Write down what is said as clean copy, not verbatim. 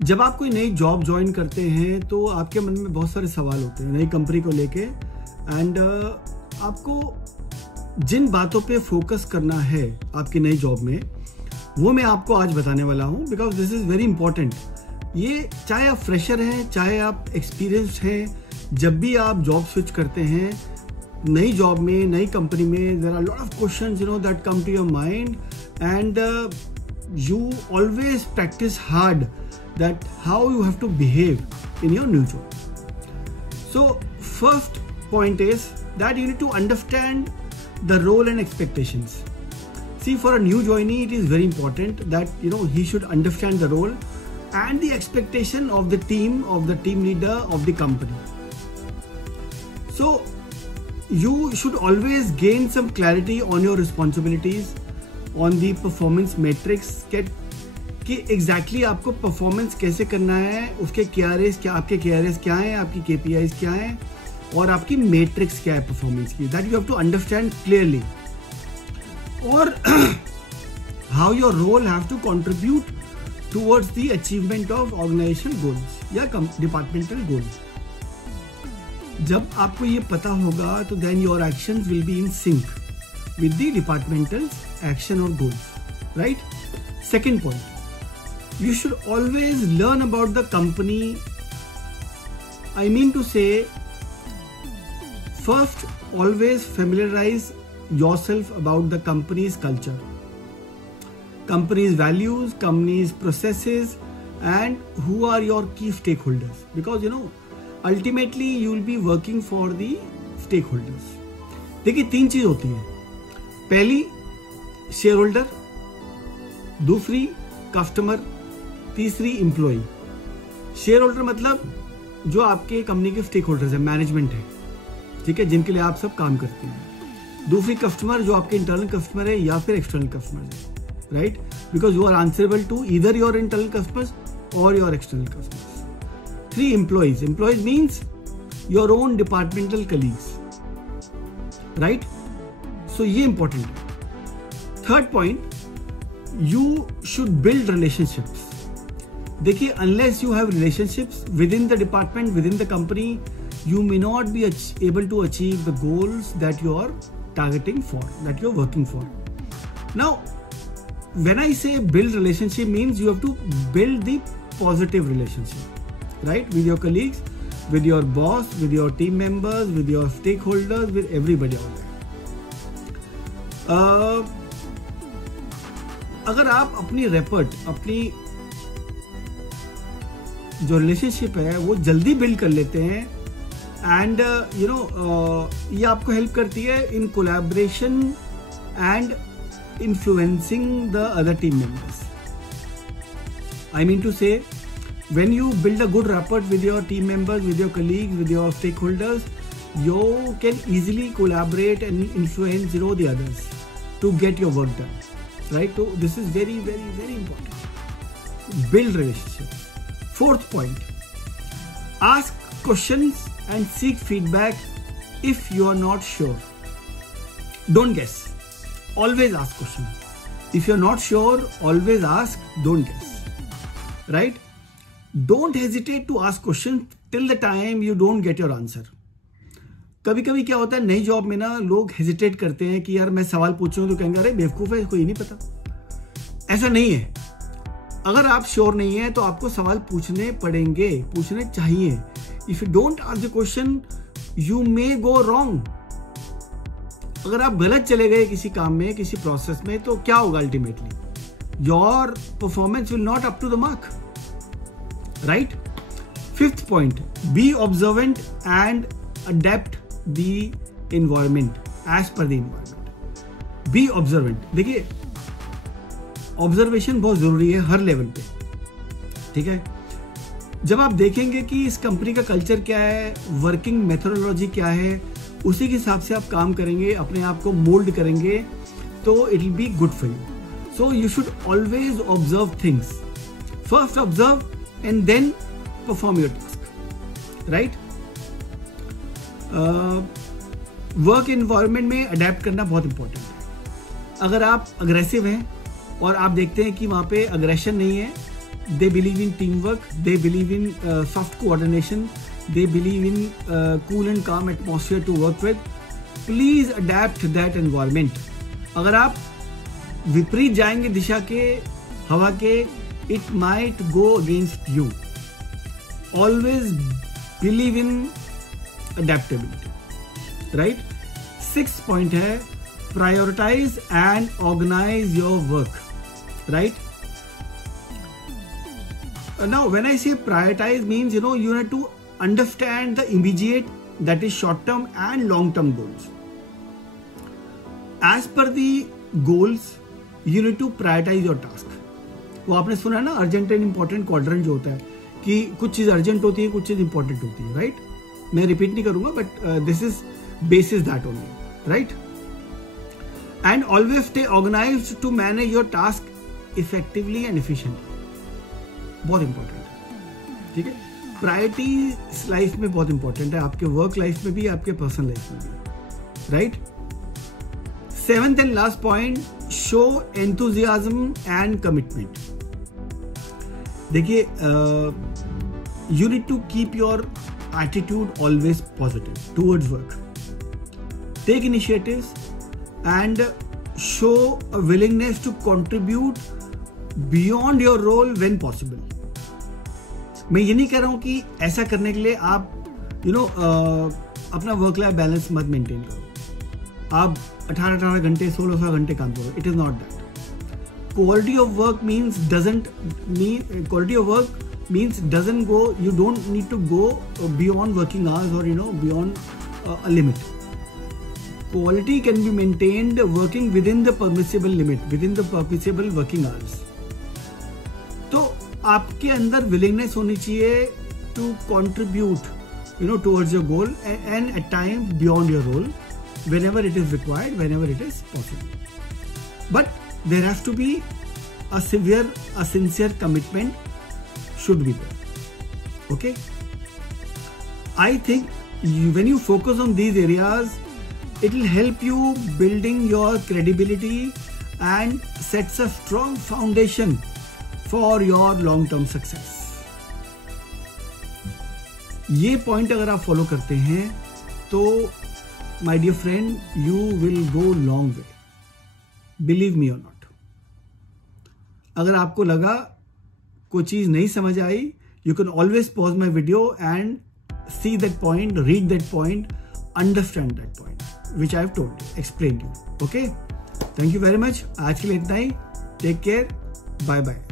जब आप कोई नई जॉब ज्वाइन करते हैं तो आपके मन में बहुत सारे सवाल होते हैं नई कंपनी को लेके एंड आपको जिन बातों पे फोकस करना है आपकी नई जॉब में वो मैं आपको आज बताने वाला हूँ because this is very important. ये चाहे आप फ्रेशर हैं चाहे आप एक्सपीरियंस्ड हैं, जब भी आप जॉब स्विच करते हैं नई जॉब में नई कंपनी में there are lot of questions that come to your mind and you always practice hard that how you have to behave in your new job. So first point is that you need to understand the role and expectations. See, for a new joinee it is very important that he should understand the role and the expectation of the team leader of the company. So you should always gain some clarity on your responsibilities, on the performance matrix कि exactly आपको performance कैसे करना है, उसके KRAs क्या, आपके KRAs क्या हैं, आपकी KPIs क्या हैं और आपकी मैट्रिक्स क्या है परफॉर्मेंस की, that you have to understand clearly. और how your role have to contribute towards the achievement of organization goals या डिपार्टमेंटल गोल्स। जब आपको ये पता होगा तो then your actions will be in sync with the departmental action or goals, right? Second point, you should always learn about the company. I mean to say, first always familiarize yourself about the company's culture, company's values, company's processes, and who are your key stakeholders, because ultimately you will be working for the stakeholders. देखिए तीन चीज होती है, पहली share holder, दूसरी customer, तीसरी employ. Share holder मतलब जो आपके कंपनी के स्टेक होल्डर्स है, मैनेजमेंट है, ठीक है, जिनके लिए आप सब काम करते हैं। दूसरी कस्टमर जो आपके इंटरनल कस्टमर है या फिर एक्सटर्नल कस्टमर है, right, because you are answerable to either your internal customers और your external customers. Three employees, employees means your own departmental colleagues, right. So ये इंपॉर्टेंट है। Third point, you should build relationships. देखिए, unless you have relationships within the department, within the company, you may not be able to achieve the goals that you are targeting for, that you are working for. Now when I say build relationship means you have to build the positive relationship, right, with your colleagues, with your boss, with your team members, with your stakeholders, with everybody out there. अगर आप अपनी रेपर्ट, अपनी जो relationship है वो जल्दी build कर लेते हैं एंड ये आपको हेल्प करती है in collaboration and influencing the other team members. I mean to say, when you build a good rapport with your team members, with your colleagues, with your stakeholders, you can easily collaborate and influence the others to get your work done, right? So this is very, very, very important. Build relationships. Fourth point, ask questions and seek feedback if you are not sure. Don't guess. Always ask questions. If you are not sure, always ask, don't guess, right? Don't hesitate to ask questions till the time you don't get your answer. कभी कभी क्या होता है नई job में ना, लोग hesitate करते हैं कि यार मैं सवाल पूछूं तो कहेंगे अरे बेवकूफ़ है, कोई नहीं पता। ऐसा नहीं है। अगर आप श्योर नहीं है तो आपको सवाल पूछने पड़ेंगे, पूछने चाहिए। If you don't ask the question you may go wrong. अगर आप गलत चले गए किसी काम में, किसी प्रोसेस में, तो क्या होगा ultimately? Your performance will not up to the mark, right? Fifth point, be observant and adapt the environment as per the environment. Be observant. देखिए, ऑब्जर्वेशन बहुत जरूरी है हर लेवल पे, ठीक है। जब आप देखेंगे कि इस कंपनी का कल्चर क्या है, वर्किंग मेथोडोलॉजी क्या है, उसी के हिसाब से आप काम करेंगे, अपने आप को मोल्ड करेंगे, तो it will be good for you. So you should always observe things. First observe and then perform your task, right? Work environment में अडेप्ट करना बहुत इंपॉर्टेंट है। अगर आप अग्रेसिव हैं और आप देखते हैं कि वहाँ पे अग्रेशन नहीं है, they believe in teamwork, they believe in soft coordination, they believe in cool and calm atmosphere to work with. Please adapt that environment. अगर आप विपरीत जाएंगे दिशा के, हवा के, it might go against you. Always believe in adaptability, right? 6th point है prioritize and organize your work, right? Now when I say prioritize means, you have to understand the immediate, that is short term and long term goals. As per the goals you need to prioritize your task. वो आपने सुना है ना, urgent and important quadrant जो होता है कि कुछ चीज अर्जेंट होती है, कुछ चीज इंपॉर्टेंट होती है, राइट? मैं रिपीट नहीं करूंगा, but this is basis that only, right? And always stay organised to manage your task effectively and efficiently. बहुत इंपॉर्टेंट है, ठीक है? प्रायोरिटी लाइफ में बहुत इंपॉर्टेंट है, आपके वर्क लाइफ में भी, आपके पर्सनल लाइफ में भी, right? 7th and last point, show enthusiasm and commitment. देखिए, you need to keep your attitude always positive towards work. Take initiatives and show a willingness to contribute beyond your role when possible. मैं ये नहीं कह रहा हूं कि ऐसा करने के लिए आप अपना वर्क लाइफ बैलेंस मत मेंटेन करो, आप 18 घंटे 16 घंटे काम करो. It is not that. Quality of work means doesn't go, you don't need to go beyond working hours or beyond a limit. Quality can be maintained working within the permissible limit, within the permissible working hours. तो आपके अंदर willingness होनी चाहिए to contribute towards your goal and at times beyond your role whenever it is required, whenever it is possible. But there has to be a sincere commitment should be there. Okay? I think when you focus on these areas, it will help you building your credibility and sets a strong foundation for your long-term success. ये point अगर आप follow करते हैं तो my dear friend, you will go long way. Believe me or not. अगर आपको लगा कोई चीज नहीं समझ आई, you can always pause my video and see that point, read that point, understand that point which I have told you, explained you. Okay? Thank you very much. आज के लिए इतना ही. Take care. Bye bye.